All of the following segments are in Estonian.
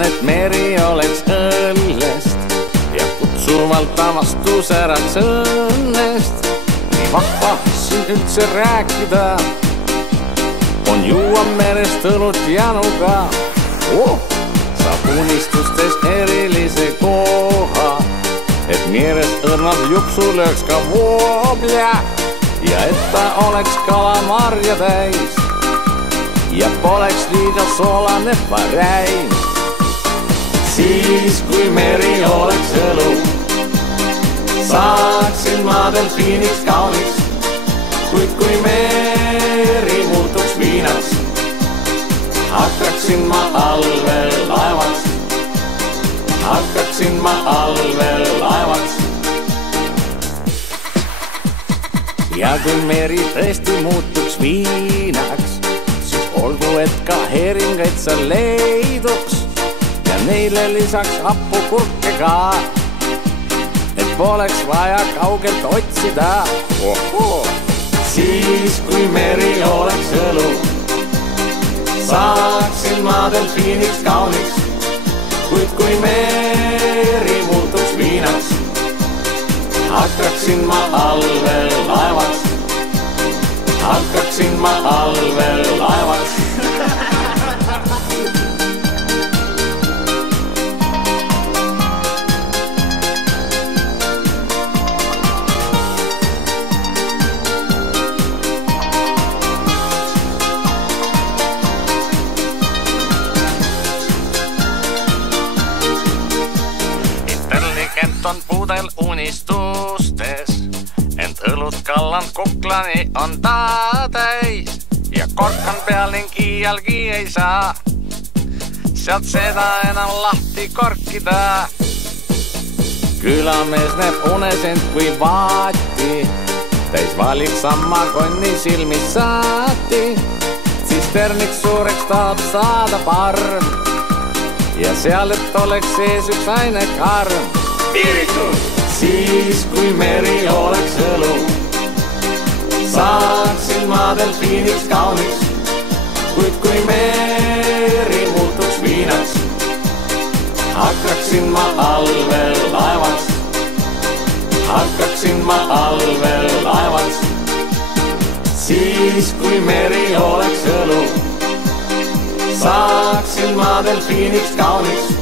tahan, et meri oleks õllest ja kutsuvalt avastusäraks õnnest. Nii vahva siin üldse rääkida on juua merest õlut januga. Saab unistustes erilise koha, et meres õrnas jupsu lööks ka voobja ja et ta oleks kalamarja täis ja poleks liiga soolane parein. Siis kui meri oleks õlu, saaksin ma delfiiniks kauniks, kuid kui meri muutuks viinaks, hakkaksin ma allveelaevaks, hakkaksin ma allveelaevaks. Ja kui meri tõesti muutuks viinaks, siis olgu, et ka heringaid seal leiduks ja neile lisaks hapukurke ka, et poleks vaja kaugelt otsida. Siis kui meri oleks õlu, saaksin ma delfiiniks kauniks, kuid kui meri muutuks viinaks, hakkaksin ma allveelaevaks, hakkaksin ma allveelaevaks. Intelligent on pudel unistustes, ent õlut kallan kuklani on ta täis ja kork on peal ning iialgi ei saa sealt seda enam lahti korkida. Külamees näeb unes end kui vaati, täis valik samma konni silmis saati, tsisterniks suureks tahab saada parm ja seal, et oleks sees üks aine karm. Piiritus! Siis kui meri oleks õlu, saaksin ma delfiiniks kauniks, kuid kui meri muutuks viinaks, hakkaksin ma allveelaevaks, hakkaksin ma allveelaevaks. Siis kui meri oleks õlu, saaksin ma delfiiniks kauniks,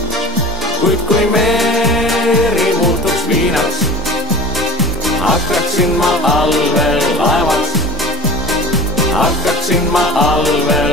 kuid kui meri muutuks viinaks, hakkaksin ma allveelaevaks, hakkaksin ma allveelaevaks.